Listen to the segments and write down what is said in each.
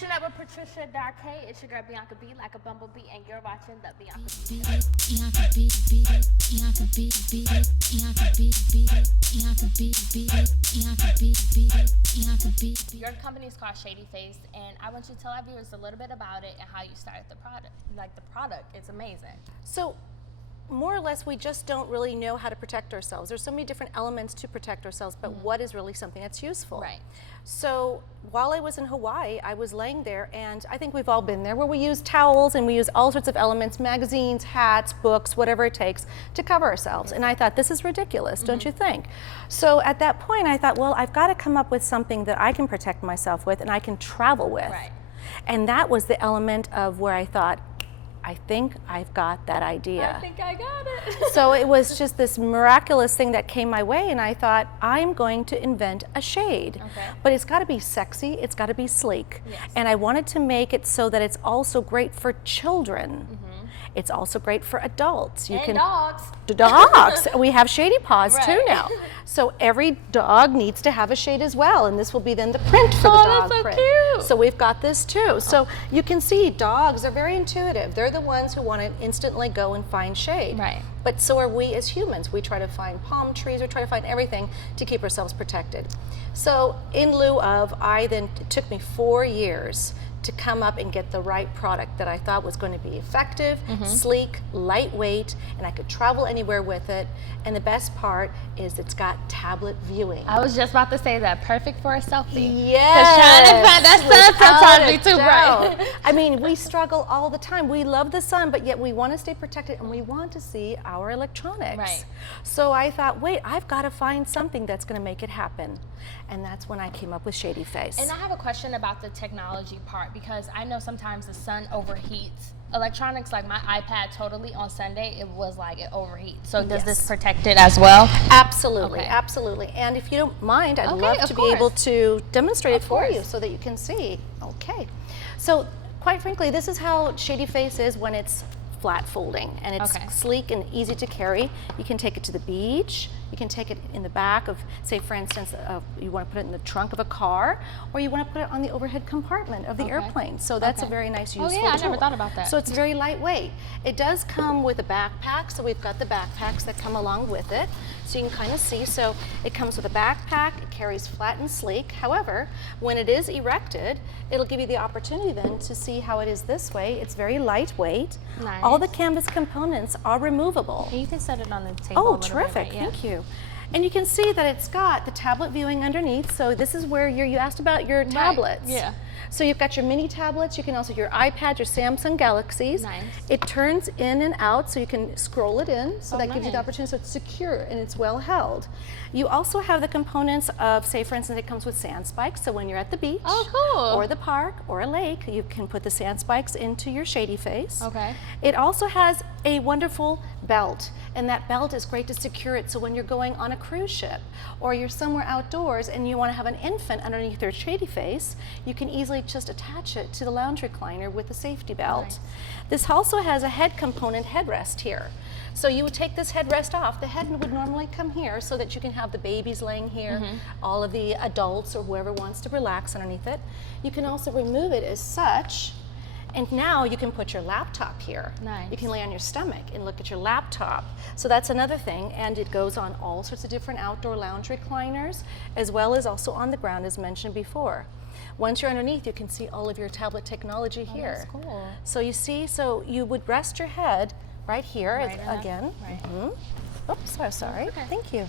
Switching up with Patricia Darquea. It's your girl Bianca Bee, like a bumblebee, and you're watching the Bianca Bee Show. Your company is called ShadyFace, and I want you to tell our viewers a little bit about it and how you started the product. Like the product, it's amazing. So, more or less, we just don't really know how to protect ourselves. There's so many different elements to protect ourselves, but what is really something that's useful? Right. So while I was in Hawaii, I was laying there, and I think we've all been there, where we use towels and we use all sorts of elements, magazines, hats, books, whatever it takes to cover ourselves. And I thought, this is ridiculous, don't you think? So at that point, I thought, well, I've got to come up with something that I can protect myself with and I can travel with. Right. And that was the element of where I thought, I think I've got that idea. I think I got it. So it was just this miraculous thing that came my way, and I thought, I'm going to invent a shade. Okay. But it's got to be sexy, it's got to be sleek. Yes. And I wanted to make it so that it's also great for children. It's also great for adults. And dogs. Dogs. We have shady paws too Right. now. So every dog needs to have a shade as well, and this will be then the print for the Oh, dog that's so print. cute. So we've got this too. So you can see dogs are very intuitive. They're the ones who want to instantly go and find shade. Right. But so are we as humans. We try to find palm trees, we try to find everything to keep ourselves protected. So in lieu of, it took me 4 years to come up and get the right product that I thought was going to be effective, sleek, lightweight, and I could travel anywhere with it. And the best part is it's got tablet viewing. I was just about to say that. Perfect for a selfie. Yes. Trying to find that sun sometimes be too doubt. bright. I mean, we struggle all the time. We love the sun, but yet we want to stay protected and we want to see our electronics. Right. So I thought, wait, I've got to find something that's going to make it happen. And that's when I came up with ShadyFace. And I have a question about the technology part, because I know sometimes the sun overheats electronics. Like my iPad, totally on Sunday, it was like it overheats. So does this protect it as well? Absolutely, Okay. absolutely. And if you don't mind, I'd Okay, love of to be able course. to demonstrate it Of for you course. so that you can see. Okay. So quite frankly, this is how ShadyFace is when it's flat folding, and it's Okay. sleek and easy to carry. You can take it to the beach. You can take it in the back of, say for instance, you want to put it in the trunk of a car, or you want to put it on the overhead compartment of the Okay. airplane. So that's a Okay. very nice, Oh, useful yeah, I tool. never thought about that. So it's very lightweight. It does come with a backpack, so we've got the backpacks that come along with it. So you can kind of see, so it comes with a backpack, it carries flat and sleek. However, when it is erected, it'll give you the opportunity then to see how it is this way. It's very lightweight. Nice. All the canvas components are removable. And you can set it on the table. a Oh, little terrific, bit, right? Yeah. thank you. And you can see that it's got the tablet viewing underneath. So this is where you asked about your tablets. yeah. So you've got your mini tablets, you can also your iPad, your Samsung Galaxies. Nice. It turns in and out so you can scroll it in, so Oh, that gives you the nice. opportunity, so it's secure and it's well held. You also have the components of, say for instance, it comes with sand spikes, so when you're at the beach Oh, cool. or the park or a lake, you can put the sand spikes into your ShadyFace. Okay. It also has a wonderful belt, and that belt is great to secure it, so when you're going on a cruise ship or you're somewhere outdoors and you want to have an infant underneath your ShadyFace, you can easily just attach it to the lounge recliner with a safety belt. Nice. This also has a head component headrest here. So you would take this headrest off. The head would normally come here so that you can have the babies laying here, all of the adults or whoever wants to relax underneath it. You can also remove it as such, and now you can put your laptop here. Nice. You can lay on your stomach and look at your laptop. So that's another thing, and it goes on all sorts of different outdoor lounge recliners, as well as also on the ground, as mentioned before. Once you're underneath, you can see all of your tablet technology here. That's cool. So you see, so you would rest your head right here Right enough. again. Right. Oops, so sorry. Okay. Thank you.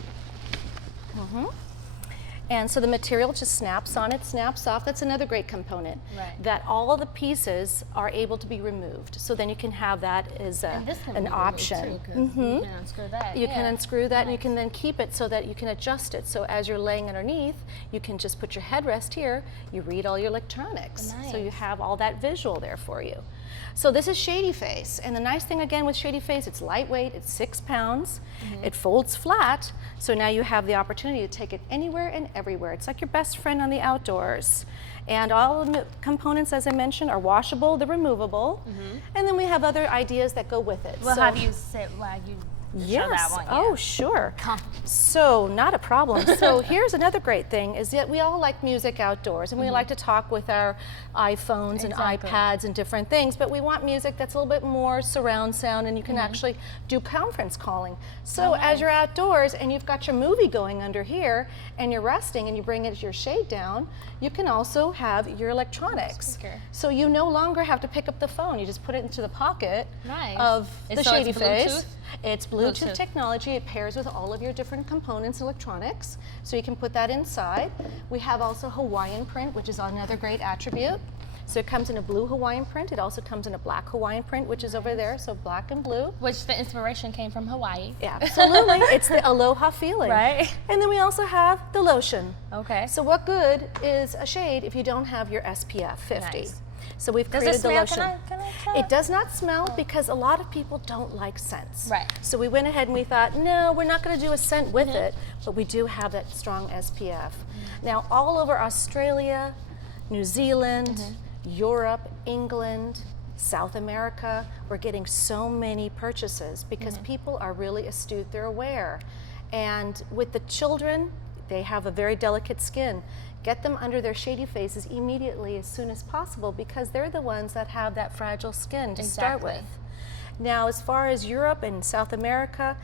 And so the material just snaps on, it snaps off. That's another great component. Right. That all the pieces are able to be removed. So then you can have that as And this can an be removed, option. too, 'cause you can unscrew that. You can yeah. unscrew that, and you Nice. can then keep it so that you can adjust it. So as you're laying underneath, you can just put your headrest here, you read all your electronics. So you Nice. have all that visual there for you. So this is ShadyFace, and the nice thing again with ShadyFace, it's lightweight, it's 6 pounds, it folds flat, so now you have the opportunity to take it anywhere and everywhere. It's like your best friend on the outdoors. And all the components, as I mentioned, are washable, they're removable, and then we have other ideas that go with it. Well, So- have you said, like, you Yes. Show that one. Oh, Yeah. sure. Come. So, not a problem. So, here's another great thing is that we all like music outdoors and we like to talk with our iPhones and iPads and different things, but we want music that's a little bit more surround sound and you can actually do conference calling. So, as you're outdoors and you've got your movie going under here and you're resting and you bring your shade down, you can also have your electronics. So, you no longer have to pick up the phone. You just put it into the pocket of the ShadyFace. It's Bluetooth technology. It pairs with all of your different components and electronics. So you can put that inside. We have also Hawaiian print, which is another great attribute. So it comes in a blue Hawaiian print. It also comes in a black Hawaiian print, which is over there. So black and blue. Which the inspiration came from Hawaii. Yeah, absolutely. It's the aloha feeling. Right. And then we also have the lotion. Okay. So what good is a shade if you don't have your SPF 50? Nice. So we've Does created it the smell? lotion. Can I tell? It does not smell because a lot of people don't like scents. Right. So we went ahead and we thought, no, we're not going to do a scent with it, but we do have that strong SPF. Now, all over Australia, New Zealand, Europe, England, South America, we're getting so many purchases because people are really astute, they're aware. And with the children, they have a very delicate skin. Get them under their shady faces immediately as soon as possible because they're the ones that have that fragile skin to start with. Now, as far as Europe and South America,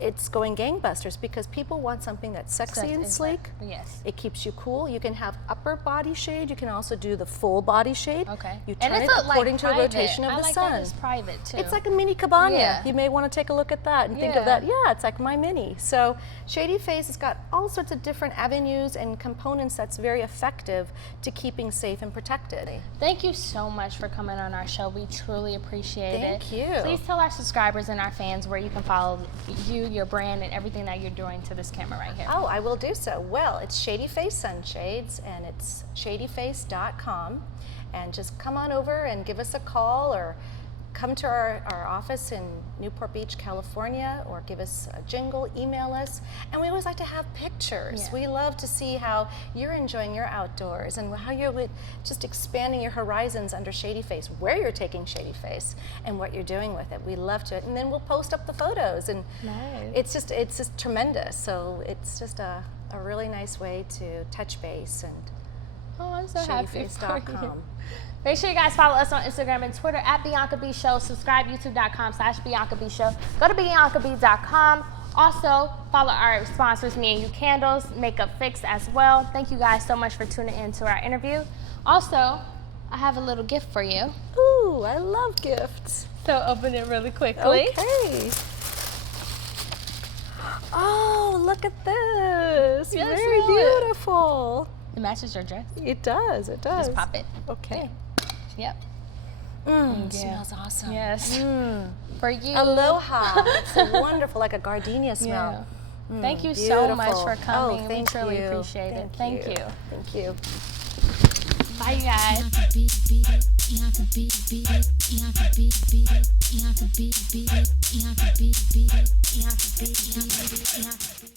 it's going gangbusters because people want something that's sexy and sleek. Yes. It keeps you cool. You can have upper body shade. You can also do the full body shade. Okay. You turn it according to the rotation of the sun. That it's private too. It's like a mini cabana. Yeah. You may want to take a look at that and think of that. Yeah, it's like my mini. So ShadyFace has got all sorts of different avenues and components that's very effective to keeping safe and protected. Thank you so much for coming on our show. We truly appreciate it. Thank you. Please tell our subscribers and our fans where you can follow you, your brand, and everything that you're doing to this camera right here. Oh, I will do so. Well, it's ShadyFace Sunshades, and it's ShadyFace.com. And just come on over and give us a call or come to our office in Newport Beach, California, or give us a jingle, email us. And we always like to have pictures. Yeah. We love to see how you're enjoying your outdoors and how you're just expanding your horizons under ShadyFace, where you're taking ShadyFace and what you're doing with it. We love to. And then we'll post up the photos. And it's just tremendous. So it's just a really nice way to touch base and I'm so happy for you. ShadyFace.com. Make sure you guys follow us on Instagram and Twitter at Bianca Bee Show. Subscribe youtube.com/Bianca Bee Show. Go to BiancaBee.com. Also, follow our sponsors, Me and You Candles, Makeup Fix as well. Thank you guys so much for tuning in to our interview. Also, I have a little gift for you. Ooh, I love gifts. So open it really quickly. Okay. Oh, look at this. Yes, Very smell it. beautiful. It matches your dress. It does, it does. Just pop it. Okay. Yep. It smells awesome. Yes. For you. Aloha. It's wonderful, like a gardenia smell. Yeah. Thank you so much Beautiful. for coming. Oh, we thank truly you. appreciate it. Thank you. Thank you. Bye, you guys. Bianca Bee.